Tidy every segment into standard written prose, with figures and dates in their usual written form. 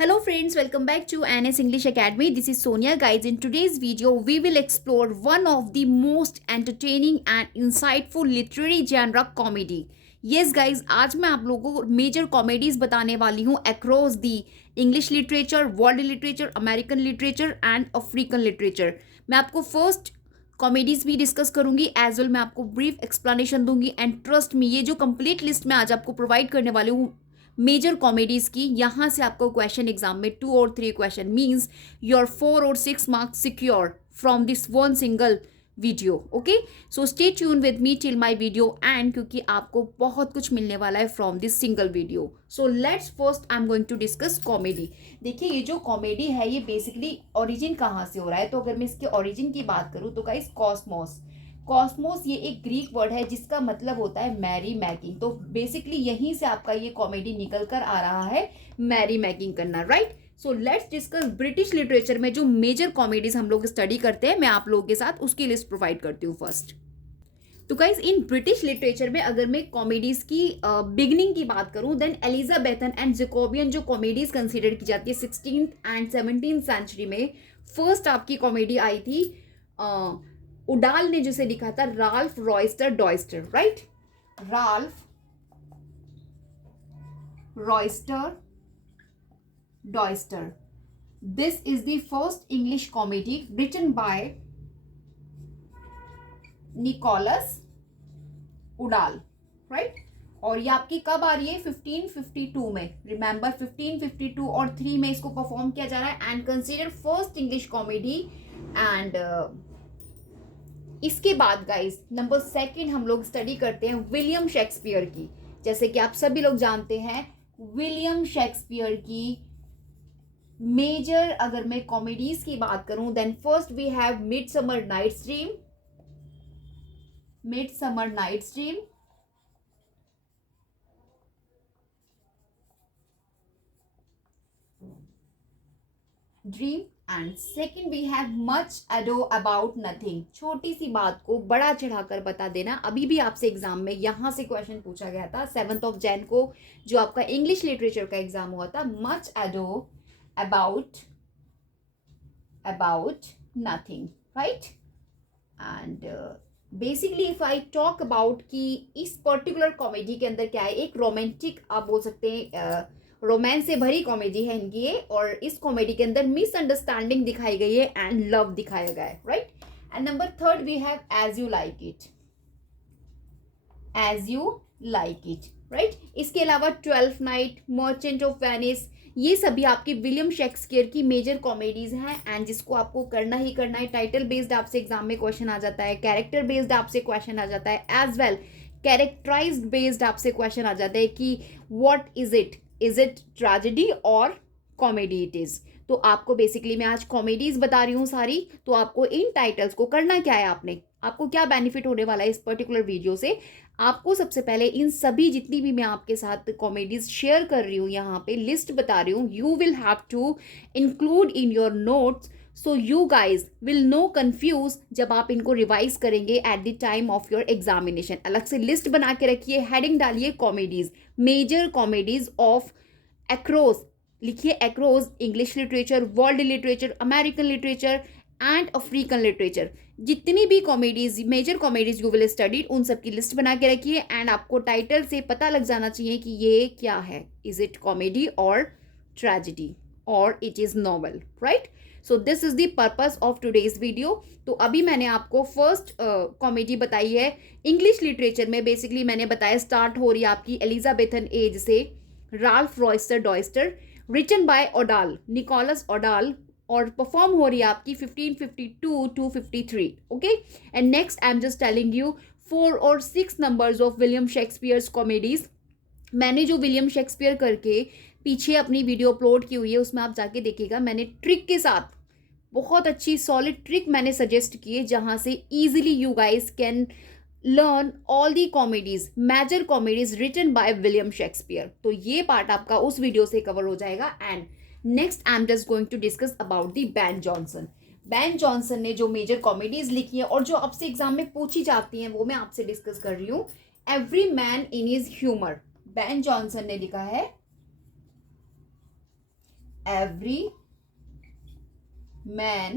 Hello friends, welcome back to NS English Academy. This is Sonia guys. In today's video, we will explore one of the most entertaining and insightful literary genre comedy. Yes guys, आज मैं आप लोगों को major comedies बताने वाली हूँ across the English literature, world literature, American literature and African literature. मैं आपको फर्स्ट कॉमेडीज भी डिस्कस करूंगी एज वेल मैं आपको ब्रीफ एक्सप्लेनेशन दूंगी एंड ट्रस्ट मी ये जो कंप्लीट लिस्ट मैं आज आपको प्रोवाइड करने वाली हूँ मेजर कॉमेडीज की, यहाँ से आपको क्वेश्चन एग्जाम में 2 और 3 क्वेश्चन मीन्स योर 4 और 6 marks secure from this one single video. Okay, so stay tune with me till my video end क्योंकि आपको बहुत कुछ मिलने वाला है from this single video. So let's first I am going to discuss comedy. देखिए ये जो कॉमेडी है ये बेसिकली ओरिजिन कहाँ से हो रहा है, तो अगर मैं इसके ओरिजिन की बात करूँ तो गाइस कॉस्मोस. कॉस्मोस ये एक ग्रीक वर्ड है जिसका मतलब होता है मैरी मैकिंग. तो बेसिकली यहीं से आपका ये कॉमेडी निकल कर आ रहा है, मैरी मैकिंग करना, right. So let's discuss British literature में जो मेजर कॉमेडीज हम लोग स्टडी करते हैं. मैं आप लोगों के साथ उसकी लिस्ट प्रोवाइड करती हूँ फर्स्ट. तो गाइज इन ब्रिटिश लिटरेचर में अगर मैं कॉमेडीज की बिगनिंग की बात करूं देन एलिजाबेथन एंड जैकोबियन जो कॉमेडीज कंसीडर की जाती है 16th एंड 17th सेंचुरी में. फर्स्ट आपकी कॉमेडी आई थी उडाल ने जिसे लिखा था Ralph Roister Doister, right. Ralph Roister Doister. This is the first English comedy written by Nicholas Udall, right. और ये आपकी कब आ रही है 1552 में. रिमेंबर 1552 और 3 में इसको परफॉर्म किया जा रहा है and consider first English comedy. And इसके बाद गाइस नंबर सेकंड हम लोग स्टडी करते हैं विलियम शेक्सपियर की. जैसे कि आप सभी लोग जानते हैं विलियम शेक्सपियर की मेजर अगर मैं कॉमेडीज की बात करूं then first we have midsummer night's dream. Midsummer night's dream, dream and second we have much ado about nothing. छोटी सी बात को बड़ा चढ़ाकर बता देना. अभी भी आपसे एग्जाम में यहां से क्वेश्चन पूछा गया था 7th Jan को जो आपका इंग्लिश लिटरेचर का एग्जाम हुआ था. Much ado about nothing, right. And basically if I talk about कि इस पर्टिकुलर कॉमेडी के अंदर क्या है, एक रोमांटिक आप बोल सकते हैं रोमांस से भरी कॉमेडी है इनकी ये. और इस कॉमेडी के अंदर मिसअंडरस्टैंडिंग दिखाई गई है एंड लव दिखाया गया है, right. And number third we have as you like it. As you like it, right. इसके अलावा 12th night, merchant of Venice, ये सभी आपके विलियम शेक्सपियर की मेजर कॉमेडीज हैं एंड जिसको आपको करना ही करना है. टाइटल बेस्ड आपसे एग्जाम में क्वेश्चन आ जाता है, कैरेक्टर बेस्ड आपसे क्वेश्चन आ जाता है, एज वेल कैरेक्टराइज्ड बेस्ड आपसे क्वेश्चन आ जाता है कि व्हाट इज इट ट्रेजेडी और कॉमेडी इट इज. तो आपको बेसिकली मैं आज कॉमेडीज बता रही हूँ सारी. तो आपको इन टाइटल्स को करना क्या है, आपको क्या बेनिफिट होने वाला है इस पर्टिकुलर वीडियो से. आपको सबसे पहले इन सभी जितनी भी मैं आपके साथ कॉमेडीज शेयर कर रही हूँ यहाँ पे लिस्ट बता रही हूँ, you will have to include in your notes so you guys will no confuse जब आप इनको रिवाइज करेंगे at the time of your examination. अलग से लिस्ट बना के रखिए, हेडिंग डालिए comedies, major comedies of across, लिखिए across English literature, world literature, American literature and African literature. जितनी भी comedies major comedies you will study उन सब की लिस्ट बना के रखिए एंड आपको टाइटल से पता लग जाना चाहिए कि ये क्या है, इज इट कॉमेडी और ट्रेजेडी और it is novel, right. So this is the purpose of today's video. तो अभी मैंने आपको फर्स्ट कॉमेडी बताई है इंग्लिश लिटरेचर में. बेसिकली मैंने बताया स्टार्ट हो रही है आपकी एलिजाबेथन एज से, Ralph Roister डॉयस्टर, written by ओडाल, Nicholas ओडाल, और परफॉर्म हो रही है आपकी 1552 to 53. Okay, and next I am just telling you 4 और 6 numbers of William Shakespeare's comedies. मैंने जो विलियम शेक्सपियर करके पीछे अपनी वीडियो अपलोड की हुई है उसमें आप जाके देखिएगा. मैंने ट्रिक के साथ बहुत अच्छी सॉलिड ट्रिक मैंने सजेस्ट की है जहां से easily you guys can learn all the comedies, major comedies written by William Shakespeare. तो ये पार्ट आपका उस वीडियो से कवर हो जाएगा. And next I am just going to discuss about the Ben Jonson. Ben Jonson ने जो major comedies लिखी है और जो आपसे एग्जाम में पूछी जाती हैं वो मैं आपसे डिस्कस कर रही हूँ. Every man in his humour, ban Jonson ने लिखा है every man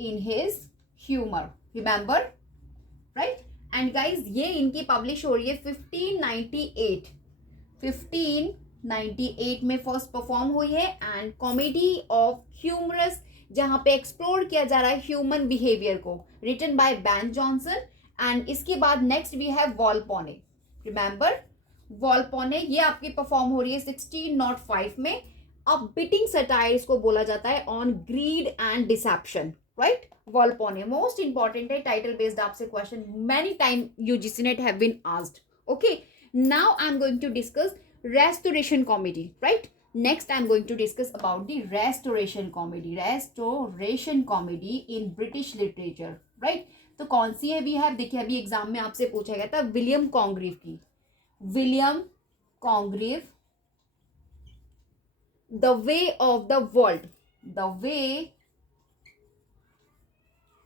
in his humour, remember, right. And guys ये इनकी पब्लिश हो रही है 1598 में फर्स्ट परफॉर्म हुई है। एंड कॉमेडी ऑफ ह्यूमरस, जहां पे एक्सप्लोर किया जा रहा है ह्यूमन बिहेवियर को, written by Ben Jonson. And इसके बाद next we have Volpone, remember Volpone, ये आपकी परफॉर्म हो रही है 1605 में। अब बिटिंग सटायर इसको बोला जाता है on greed and deception, right. Volpone most important है, टाइटल बेस्ड आपसे question many time UGC NET have been asked. Okay, now I am going to discuss restoration comedy, right? Next I'm going to discuss about the restoration comedy in British literature, right? तो कौन सी है? We have, देखिए अभी exam में आपसे पूछा गया था विलियम कॉन्ग्रीव की, William Congreve, the way of the world, the way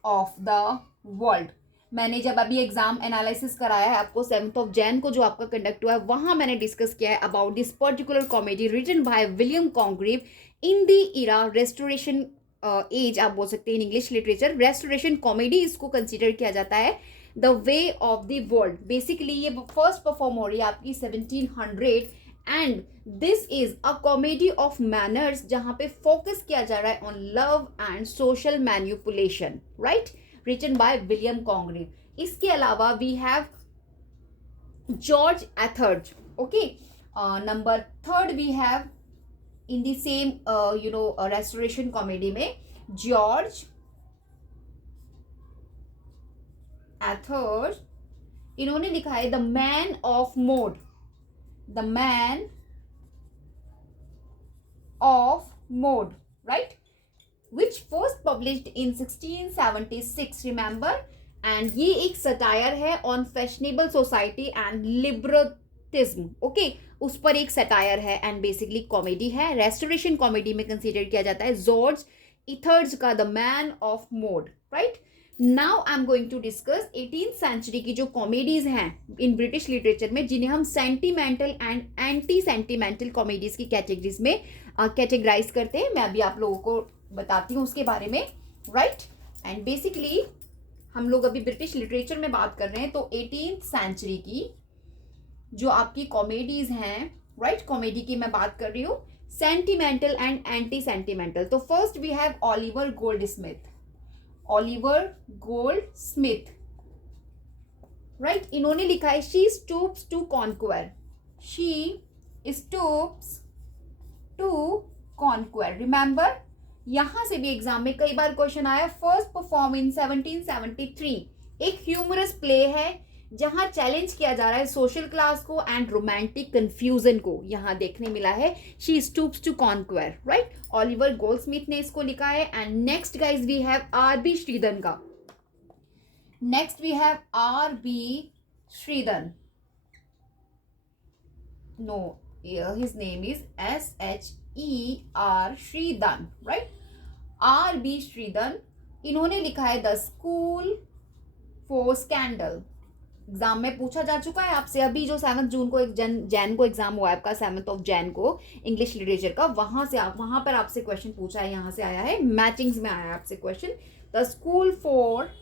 of the world. मैंने जब अभी एग्जाम एनालिसिस कराया है आपको 7 जनवरी को, जो आपका कंडक्ट हुआ है, वहां मैंने डिस्कस किया है about this particular comedy written by William Congreve in the era restoration age, आप बोल सकते हैं in English literature. Restoration comedy इसको कंसिडर किया जाता है, the way of the world. Basically ये फर्स्ट परफॉर्म हो रही है आपकी 1700 and this is a comedy of manners, जहां पे फोकस किया जा रहा है on love and social manipulation, right, written by William Congreve. इसके अलावा we have George Atherd, okay. Number 3 we have in the same restoration comedy में George Atherd, इन्होंने लिखा है The Man of Mode, The Man of Mode, right, which first published in 1676, remember। and ये एक satire है on fashionable society and libertinism, okay, उस पर एक सटायर है एंड बेसिकली कॉमेडी है। रेस्टोरेशन कॉमेडी में कंसीडर किया जाता है जॉर्ज इथर्ड का the man of mode, right. Now I am going to discuss 18th century की जो कॉमेडीज हैं इन ब्रिटिश लिटरेचर में, जिन्हें हम sentimental and anti sentimental comedies की कैटेगरीज में कैटेगराइज करते हैं। मैं अभी आप लोगों को बताती हूँ उसके बारे में, राइट। एंड बेसिकली हम लोग अभी ब्रिटिश लिटरेचर में बात कर रहे हैं, तो 18th सेंचुरी की जो आपकी कॉमेडीज हैं, राइट, कॉमेडी की मैं बात कर रही हूँ, सेंटिमेंटल एंड एंटी सेंटिमेंटल। तो first we have Oliver Goldsmith, Oliver Goldsmith, right. इन्होंने लिखा है she stoops to conquer, she stoops to conquer, remember. यहां से भी एग्जाम में कई बार क्वेश्चन आया। फर्स्ट परफॉर्म इन 1773, एक ह्यूमरस प्ले है जहां चैलेंज किया जा रहा है सोशल क्लास को एंड रोमांटिक कंफ्यूजन को, यहां देखने मिला है she stoops to conquer, right. Oliver Goldsmith ने इसको लिखा है। And next guys we have R B. Sheridan का, next we have R B. Sheridan, no his name is S.H.E.R. Sheridan, right, R.B. Sheridan. इन्होंने लिखा है the school for scandal, exam में पूछा जा चुका है आपसे। अभी जो 7 जून को जैन को एग्जाम हुआ है आपका, 7 जनवरी को इंग्लिश लिटरेचर का, वहां पर आपसे क्वेश्चन पूछा है, यहां से आया है, मैचिंग्स में आया है आपसे question, the school for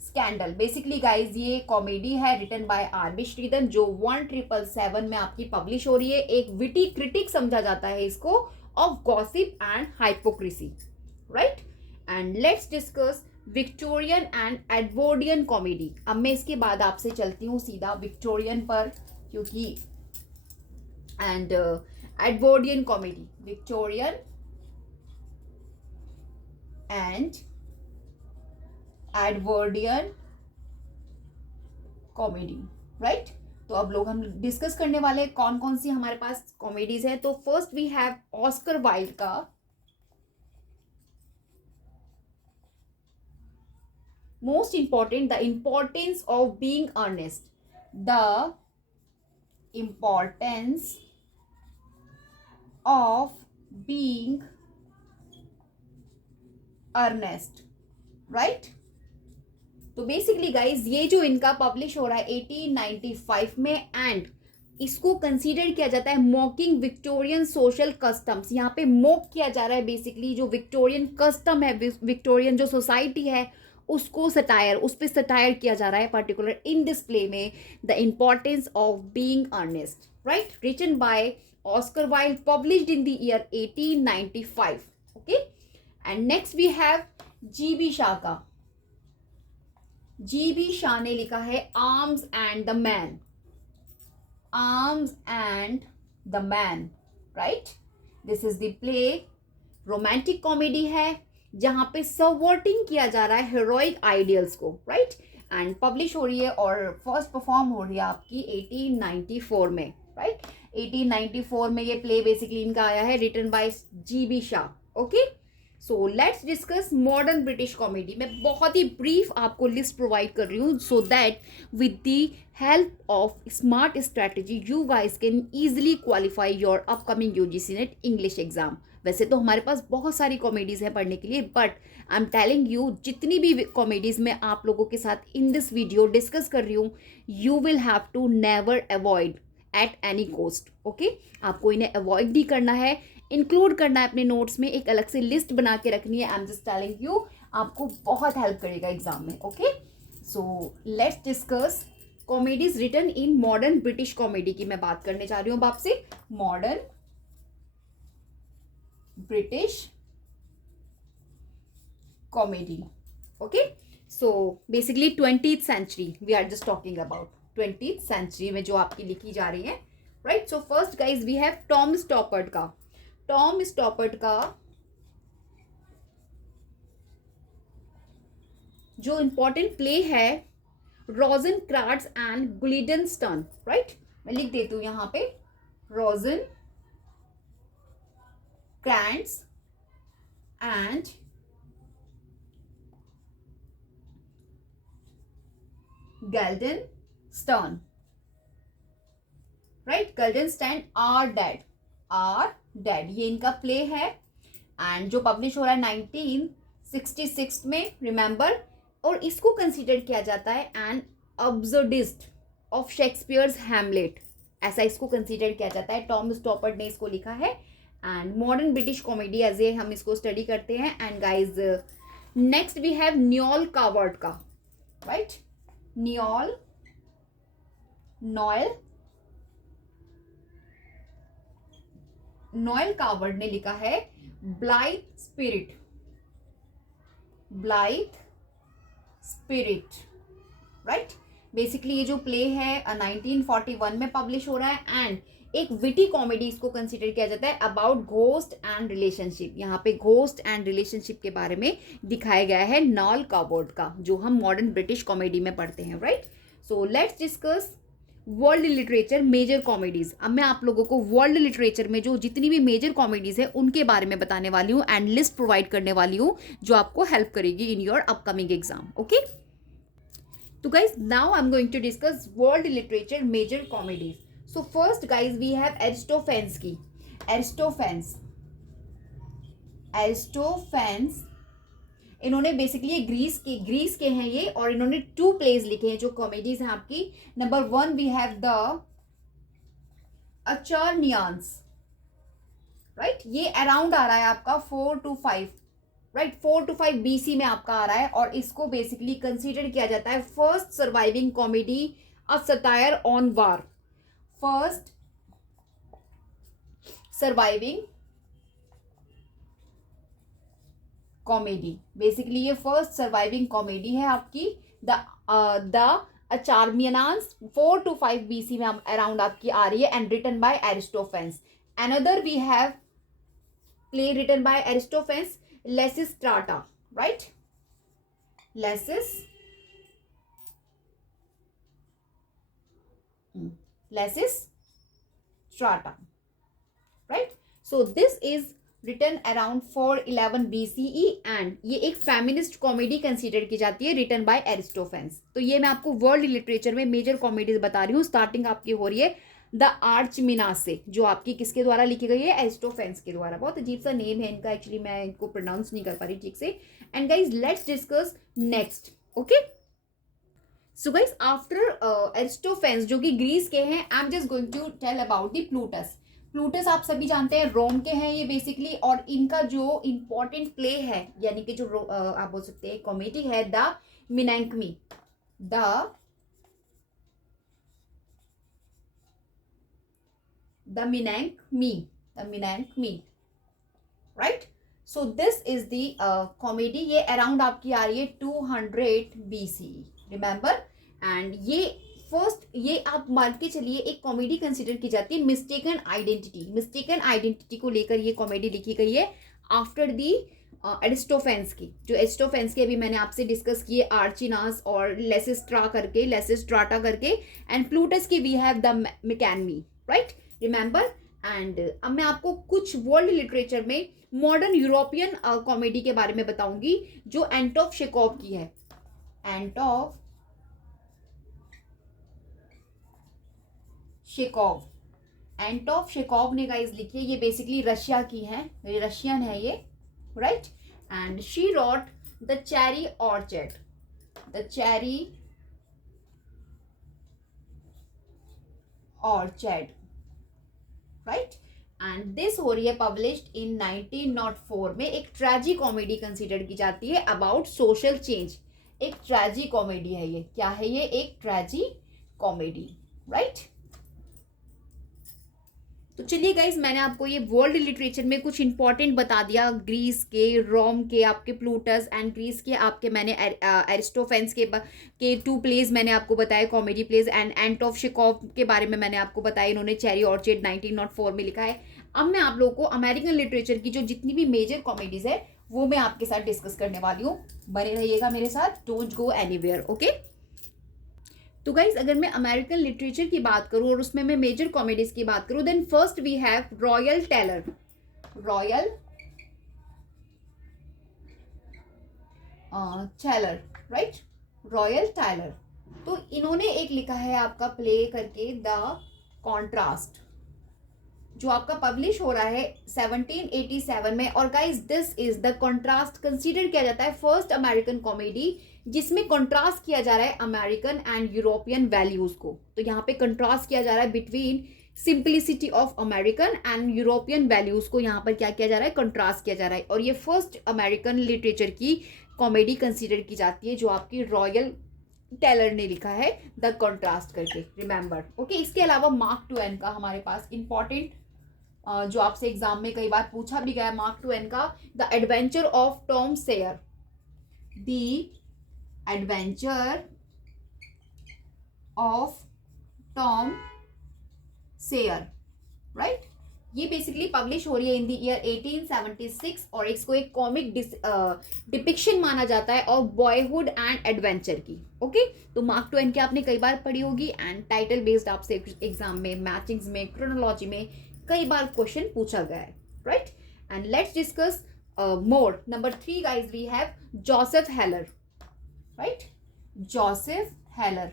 scandal. Basically guys ये कॉमेडी है रिटन बाय आर.बी. श्रीधन, जो 1777 में आपकी पब्लिश हो रही है। एक विटी क्रिटिक समझा जाता है इसको of gossip and hypocrisy, right. And let's discuss Victorian and Edwardian comedy. अब मैं इसके बाद आपसे चलती हूँ सीधा विक्टोरियन पर, क्योंकि and Edwardian comedy, Victorian and Edwardian comedy, right. तो अब लोग हम डिस्कस करने वाले हैं कौन कौन सी हमारे पास कॉमेडीज है। तो first we have Oscar Wilde का most important, the importance of being earnest, the importance of being earnest, right. तो बेसिकली गाइज ये जो इनका पब्लिश हो रहा है 1895 में, एंड इसको कंसीडर किया जाता है मॉकिंग विक्टोरियन सोशल कस्टम्स। यहाँ पे मॉक किया जा रहा है बेसिकली जो विक्टोरियन कस्टम है, विक्टोरियन जो सोसाइटी है उसको सटायर, उस पर सटायर किया जा रहा है पर्टिकुलर इन दिस प्ले में। The importance of being earnest, right, written by Oscar Wilde, published in the year 1895। Okay, and next we have GB Shaw का। जीबी शाह ने लिखा है arms and the man, arms and the man, right. This is the play, romantic comedy है जहां पे subverting किया जा रहा है हेरोइक आइडियल्स को, राइट, एंड पब्लिश हो रही है और फर्स्ट परफॉर्म हो रही है आपकी 1894 में, राइट। 1894 में ये प्ले बेसिकली इनका आया है, written by GB Shaw. Okay, so let's discuss modern British comedy. मैं बहुत ही ब्रीफ आपको लिस्ट प्रोवाइड कर रही हूँ so that with the help of smart strategy you guys can easily qualify your upcoming UGC NET English exam. वैसे तो हमारे पास बहुत सारी कॉमेडीज हैं पढ़ने के लिए, but I am telling you जितनी भी कॉमेडीज मैं आप लोगों के साथ इन दिस वीडियो डिस्कस कर रही हूँ, you will have to never avoid at any cost. Okay, आपको इन्हें अवॉइड नहीं करना है, इंक्लूड करना है अपने नोट्स में, एक अलग से लिस्ट बना के रखनी है। I am just telling you, आपको बहुत हेल्प करेगा एग्जाम में। Okay, so let's discuss comedies written in modern British comedy की मैं बात करने जा रही हूँ आपसे। Modern British comedy, okay, so basically 20th century we are just talking about, 20th century में जो आपकी लिखी जा रही है, right. So first guys we have Tom Stoppard का। टॉम स्टॉपर्ट का जो इंपॉर्टेंट प्ले है रोजेनक्रांट्ज एंड गुलिडनस्टर्न, राइट, मैं लिख देती हूं यहां पे, रोजेनक्रांट्ज एंड गुलिडनस्टर्न, राइट, गुलिडनस्टर्न आर डेड, ये इनका प्ले है एंड जो पब्लिश हो रहा है 1966 में, रिमेंबर। और इसको कंसीडर किया जाता है एन अब्सर्डिस्ट ऑफ शेक्सपियर्स हैमलेट, ऐसा इसको कंसीडर किया जाता है। टॉम स्टॉपर्ट ने इसको लिखा है and modern British comedy as a हम इसको स्टडी करते हैं। And guys next we have Noel Coward का, राइट, नॉयल कावर्ड ने लिखा है ब्लाइथ स्पिरिट, राइट। बेसिकली ये जो प्ले है 1941 में पब्लिश हो रहा है एंड एक विटी कॉमेडी इसको कंसीडर किया जाता है अबाउट घोस्ट एंड रिलेशनशिप। यहाँ पे घोस्ट एंड रिलेशनशिप के बारे में दिखाया गया है नॉल कावर्ड का, जो हम मॉडर्न ब्रिटिश कॉमेडी में पढ़ते हैं, right. So let's discuss world literature major comedies. अब मैं आप लोगों को वर्ल्ड लिटरेचर में जो जितनी भी मेजर कॉमेडीज है उनके बारे में बताने वाली हूँ एंड लिस्ट प्रोवाइड करने वाली हूँ जो आपको हेल्प करेगी in your upcoming exam. Okay, तो guys now I am going to discuss world literature major comedies. So first guys we have Aristophanes की। एरिस्टोफेंस इन्होंने बेसिकली ग्रीस के हैं ये, और इन्होंने 2 प्लेज लिखे हैं जो कॉमेडीज हैं आपकी। Number 1 we have the Acharnians, right, ये अराउंड आ रहा है आपका 4 to 5, राइट, 4 to 5 BC में आपका आ रहा है और इसको बेसिकली कंसीडर किया जाता है first surviving comedy a satire on war, first surviving comedy. Basically ये फर्स्ट सर्वाइविंग कॉमेडी है आपकी। द अचार्नियंस 4 to 5 BC में अराउंड आपकी आ रही है and written by Aristophanes. Another we have play written by Aristophanes, Lysistrata, right, Lysistrata, right. So this is written around 411 BCE and ये एक फेमिनिस्ट कॉमेडी कंसीडर की जाती है रिटन बाय एरिस्टोफेंस। तो ये मैं आपको वर्ल्ड लिटरेचर में मेजर कॉमेडीज बता रही हूँ। स्टार्टिंग आपकी हो रही है द आर्चमिनास से, जो आपकी किसके द्वारा लिखी गई है, एरिस्टोफेंस के द्वारा। बहुत अजीब सा नेम है इनका, एक्चुअली मैं इनको प्रोनाउंस नहीं कर पा रही ठीक से। And guys let's discuss next. Okay, so guys after Aristophanes जो कि ग्रीस के हैं, I am just going to tell about the Plutus. Plutus आप सभी जानते हैं रोम के हैं ये बेसिकली, और इनका जो इम्पोर्टेंट प्ले है यानी कि जो आप बोल सकते हैं कॉमेडी है the Menaechmi, the Menaechmi, the Menaechmi, right. So this is the comedy, ये अराउंड आपकी आ रही है 200 BC, रिमेंबर। एंड ये फर्स्ट, ये आप मान के चलिए एक कॉमेडी कंसिडर की जाती है मिस्टेकन आइडेंटिटी, मिस्टेकन आइडेंटिटी को लेकर ये कॉमेडी लिखी गई है आफ्टर दी एरिस्टोफेंस की, जो एरिस्टोफेंस के अभी मैंने आपसे डिस्कस किए आर्चिनास और लेसिस्ट्राटा करके, एंड प्लूटस की we have the Menaechmi, right, remember. And अब मैं आपको कुछ वर्ल्ड लिटरेचर में मॉडर्न यूरोपियन कॉमेडी के बारे में बताऊंगी जो एंटोफ शेकोव की है। एंटोफ शेकोव, एंटोफ शेकोव ने गाइस लिखी है, ये बेसिकली रशिया की है, रशियन है ये, right. And she wrote the cherry orchard, the cherry orchard, right. And this हो रही है पब्लिश्ड इन 1904 में, एक ट्रेजी कॉमेडी कंसिडर की जाती है अबाउट सोशल चेंज, एक ट्रेजी कॉमेडी है ये, क्या है ये, एक ट्रेजी कॉमेडी, राइट। तो चलिए गाइज, मैंने आपको ये वर्ल्ड लिटरेचर में कुछ इंपॉर्टेंट बता दिया, ग्रीस के, रोम के आपके प्लूटस, एंड ग्रीस के आपके मैंने एरिस्टोफेंस के 2 प्लेज मैंने आपको बताए कॉमेडी प्लेज, एंड एंटोफ शेकोव के बारे में मैंने आपको बताया, इन्होंने चेरी ऑर्चर्ड 1904 में लिखा है। अब मैं आप लोगों को अमेरिकन लिटरेचर की जो जितनी भी मेजर कॉमेडीज है वो मैं आपके साथ डिस्कस करने वाली हूँ, बने रहिएगा मेरे साथ, डोंट गो एनीवेयर, ओके। तो गाइज अगर मैं अमेरिकन लिटरेचर की बात करूं और उसमें मैं मेजर कॉमेडीज की बात करूं, then first we have Royall Tyler, Royall Tyler, right, Royall Tyler. तो इन्होंने एक लिखा है आपका प्ले करके द कॉन्ट्रास्ट, जो आपका पब्लिश हो रहा है 1787 में। और guys this is the contrast consider किया जाता है फर्स्ट अमेरिकन कॉमेडी जिसमें कॉन्ट्रास्ट किया जा रहा है अमेरिकन एंड यूरोपियन वैल्यूज को। तो यहाँ पे कॉन्ट्रास्ट किया जा रहा है between simplicity of American and European values को, यहाँ पर क्या किया जा रहा है, कॉन्ट्रास्ट किया जा रहा है। और ये फर्स्ट अमेरिकन लिटरेचर की कॉमेडी कंसीडर की जाती है जो आपकी रॉयल टेलर ने लिखा है द कॉन्ट्रास्ट करके, रिमेंबर, ओके। इसके अलावा मार्क ट्वेन का हमारे पास इंपॉर्टेंट जो आपसे एग्जाम में कई बार पूछा भी गया है, मार्क ट्वेन का the adventure of Tom share, the adventure of Tom share, right. ये बेसिकली पब्लिश हो रही है इन द ईयर 1876 और इसको एक कॉमिक डिपिक्शन माना जाता है ऑफ बॉयहुड एंड एडवेंचर की, ओके। तो मार्क ट्वेन की आपने कई बार पढ़ी होगी, एंड टाइटल बेस्ड आपसे एग्जाम में, मैचिंग्स में, क्रोनोलॉजी में कई बार क्वेश्चन पूछा गया है, right. And let's discuss more. Number 3 guys we have Joseph Heller, right, Joseph Heller.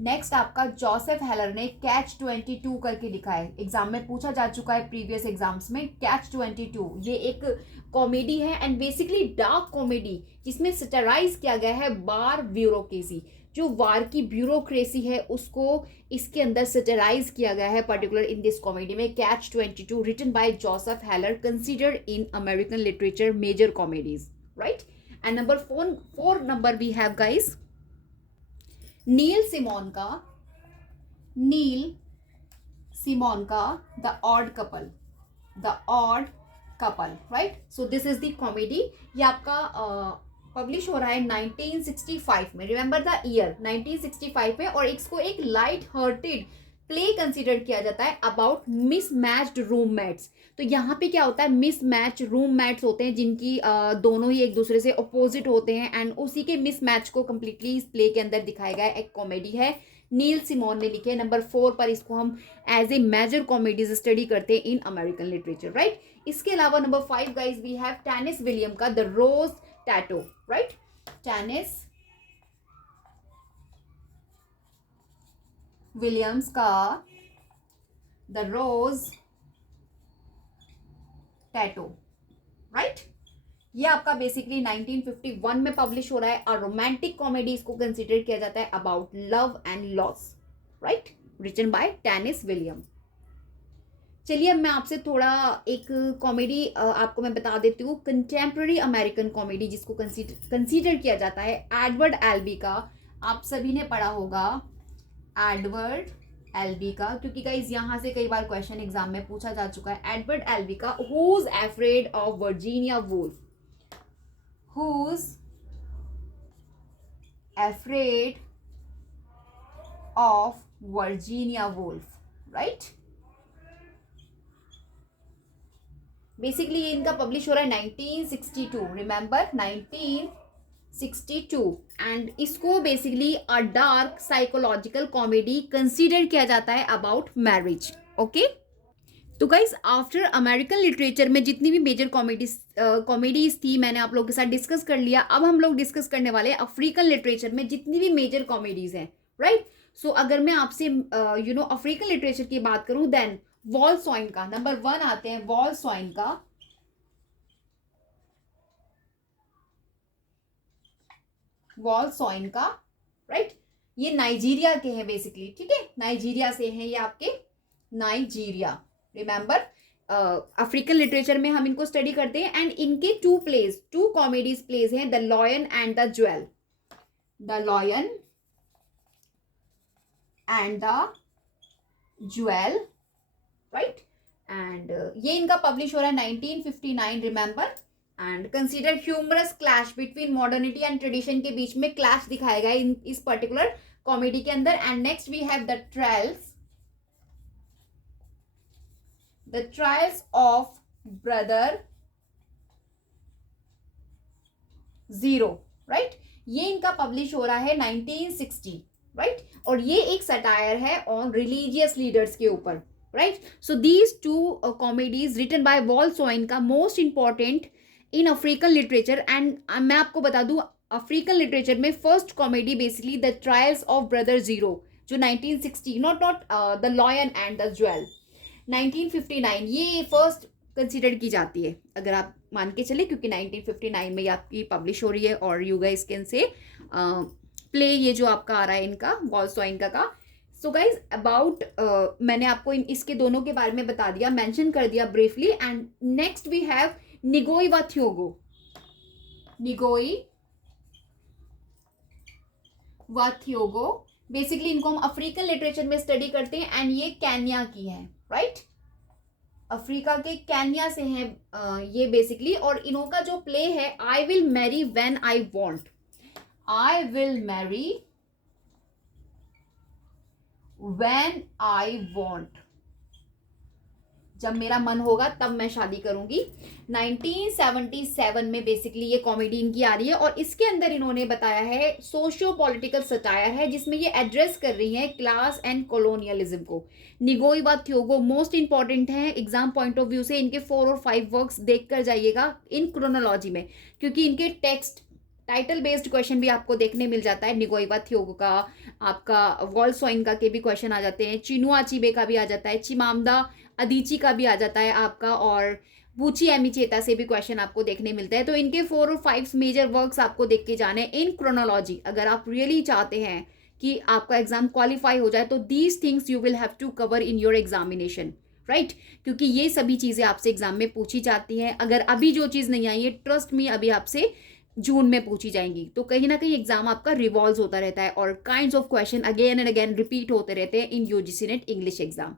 Next आपका जोसेफ हेलर ने कैच 22 करके लिखा है, एग्जाम में पूछा जा चुका है प्रीवियस एग्जाम्स में, कैच 22 ये एक कॉमेडी है एंड बेसिकली डार्क कॉमेडी जिसमें सटराइज किया गया है बार ब्यूरोक्रेसी, जो वार की ब्यूरोक्रेसी है उसको इसके अंदर सटराइज किया गया है पर्टिकुलर इन दिस कॉमेडी में, catch 22 written by Joseph Heller, considered in American literature major comedies, right. And number 4 number we have guys Neil Simon का the odd couple, the odd couple, right. So this is the comedy, ये आपका publish हो रहा है 1965 में, remember the year 1965 में। और इसको एक लाइट हार्टेड प्ले कंसिडर किया जाता है अबाउट मिसमैच्ड रूममेट्स। तो यहाँ पे क्या होता है, मिसमैच रूममेट्स होते हैं जिनकी दोनों ही एक दूसरे से अपोजिट होते हैं, एंड उसी के मिसमैच को कंप्लीटली इस प्ले के अंदर दिखाया गया एक कॉमेडी है, नील सिमोन ने लिखे। नंबर 4 पर इसको हम as a major comedies study करते हैं इन अमेरिकन लिटरेचर, राइट। इसके अलावा number 5 guys we have Tennessee William का the rose tattoo, right, Tennessee Williams का द रोज टैटू, राइट। ये आपका बेसिकली 1951 में पब्लिश हो रहा है। और रोमांटिक कॉमेडी इसको कंसिडर किया जाता है about love and loss, right, written by Tennessee William. चलिए अब मैं आपसे थोड़ा एक कॉमेडी आपको मैं बता देती हूँ, कंटेम्प्रेरी अमेरिकन कॉमेडी जिसको कंसीडर किया जाता है, एडवर्ड एल्बी का। आप सभी ने पढ़ा होगा एडवर्ड एल्बी का, क्योंकि गाइस यहाँ से कई बार क्वेश्चन एग्जाम में पूछा जा चुका है। एडवर्ड एल्बी का who is afraid of Virginia Woolf, who is afraid of Virginia Woolf, right. Basically ये इनका पब्लिश हो रहा है 1962, रिमेंबर 1962। एंड इसको बेसिकली अ डार्क साइकोलॉजिकल कॉमेडी कंसीडर किया जाता है अबाउट मैरिज, ओके। तो गाइज आफ्टर अमेरिकन लिटरेचर में जितनी भी मेजर कॉमेडीज थी मैंने आप लोगों के साथ डिस्कस कर लिया। अब हम लोग डिस्कस करने वाले हैं अफ्रीकन लिटरेचर में जितनी भी मेजर कॉमेडीज हैं, राइट। सो अगर मैं आपसे अफ्रीकन लिटरेचर की बात करूं, देन वॉल सॉइन का नंबर 1 आते हैं, वॉल सॉइन का। वॉल सॉइन का, राइट, ये नाइजीरिया के हैं बेसिकली, ठीक है, नाइजीरिया से हैं ये आपके, नाइजीरिया, रिमेंबर। अफ्रीकन लिटरेचर में हम इनको स्टडी करते हैं। एंड इनके टू कॉमेडीज प्लेज हैं, the lion and the jewel, the lion and the jewel, right. And ये इनका पब्लिश हो रहा है 1959, remember. And consider humorous clash between modernity and tradition, के बीच में क्लैश दिखाया गया है इस पर्टिकुलर कॉमेडी के अंदर। And next we have the trials of brother Jero, right. ये इनका पब्लिश हो रहा है 1960, राइट। और ये एक सटायर है ऑन रिलीजियस लीडर्स के ऊपर, right. So these two comedies written by Wole Soyinka का, most important in African literature. And मैं आपको बता दूं अफ्रीकन लिटरेचर में first comedy basically the trials of brother Jero, जो 1960, not the lion and the jewel, 1959 ये first consider की जाती है, अगर आप मान के चले, क्योंकि 1959 में ये आपकी पब्लिश हो रही है। और you guys can say play ये जो आपका आ रहा है इनका वॉल सॉइन का। सो गाइज अबाउट मैंने आपको इसके दोनों के बारे में बता दिया, मेंशन कर दिया briefly. And next we have Ngugi wa Thiong'o, Nigoi wa थियोगो। Basically इनको हम अफ्रीकन लिटरेचर में स्टडी करते हैं। एंड ये केन्या की है, राइट, अफ्रीका के केन्या से हैं ये बेसिकली। और इन्हों का जो प्ले है, I will marry when I want, I will marry when I want, जब मेरा मन होगा तब मैं शादी करूंगी। 1977 में बेसिकली ये कॉमेडी इनकी आ रही है। और इसके अंदर इन्होंने बताया है सोशियो पॉलिटिकल सटायर है, जिसमें ये एड्रेस कर रही है क्लास एंड कॉलोनियलिज्म को। निगोई व थियोगो मोस्ट इंपॉर्टेंट है एग्जाम पॉइंट ऑफ व्यू से। इनके 4 और 5 वर्क्स देख कर जाइएगा इन क्रोनोलॉजी में, क्योंकि इनके टेक्स्ट टाइटल बेस्ड क्वेश्चन भी आपको देखने मिल जाता है। निगोई व थियोगो का, आपका वॉल सॉइन का के भी क्वेश्चन आ जाते हैं, चिनुआ अचीबे का भी आ जाता है, चिमामदा अदीची का भी आ जाता है आपका, और बूची एमिचेता से भी क्वेश्चन आपको देखने मिलता है। तो इनके 4 और 5 मेजर वर्क्स आपको देख के जाने इन क्रोनोलॉजी। अगर आप रियली चाहते हैं कि आपका एग्जाम क्वालिफाई हो जाए, तो these things you will have to cover in your examination, right, क्योंकि ये सभी चीजें आपसे एग्जाम में पूछी जाती हैं। अगर अभी जो चीज नहीं आई है, ट्रस्ट मी, अभी आपसे जून में पूछी जाएंगी। तो कहीं ना कहीं एग्जाम आपका रिवॉल्व होता रहता है और kinds of question again and again repeat होते रहते हैं in UGC NET English exam,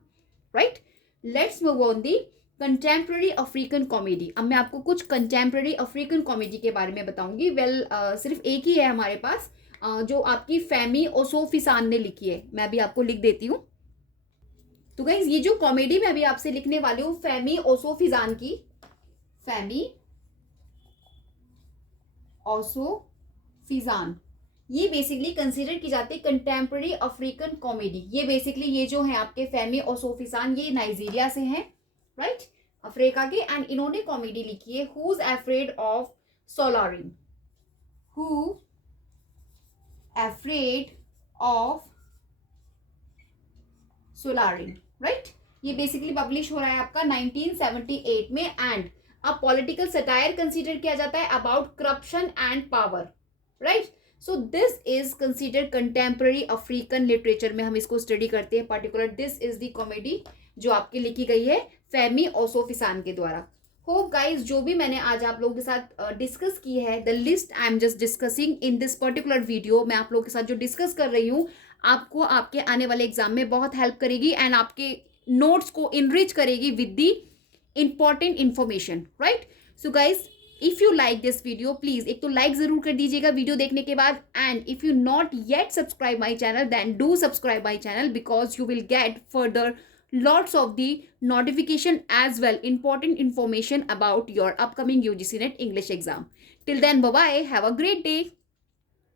right. Let's move on the contemporary African comedy. अब मैं आपको कुछ कंटेम्प्रेरी अफ्रीकन कॉमेडी के बारे में बताऊंगी। सिर्फ एक ही है हमारे पास, जो आपकी फेमी ओसोफिसान ने लिखी है। मैं अभी आपको लिख देती हूँ। तो गाइस ये जो कॉमेडी मैं अभी आपसे लिखने वाली हूँ, फेमी ओसोफिसान की, फेमी ओसोफिसान, ये बेसिकली कंसीडर की जाती है कंटेम्प्रेरी अफ्रीकन कॉमेडी। ये बेसिकली ये जो है आपके फेमी ओसोफिसान, ये नाइजीरिया से हैं, राइट, अफ्रीका के। एंड इन्होंने कॉमेडी लिखी है who is afraid of Solarin, who afraid of Solarin, right. ये बेसिकली पब्लिश हो रहा है आपका 1978 में। एंड अब पॉलिटिकल सटायर कंसीडर किया जाता है about corruption and power, right. So this is consider contemporary African literature में हम इसको स्टडी करते हैं particular. This is the comedy जो आपकी लिखी गई है फेमी ओसोफिसान के द्वारा। होप गाइज जो भी मैंने आज आप लोगों के साथ डिस्कस की है, the list I am just discussing in this particular video, मैं आप लोगों के साथ जो डिस्कस कर रही हूँ आपको आपके आने वाले एग्जाम में बहुत हेल्प करेगी एंड आपके नोट्स को इनरिच करेगी with the important information, right. So guys if you like this video please एक तो लाइक जरूर कर दीजिएगा वीडियो देखने के बाद, and if you not yet subscribe my channel then do subscribe my channel because you will get further lots of the notification as well important information about your upcoming UGC NET English exam. Till then, bye bye, have a great day.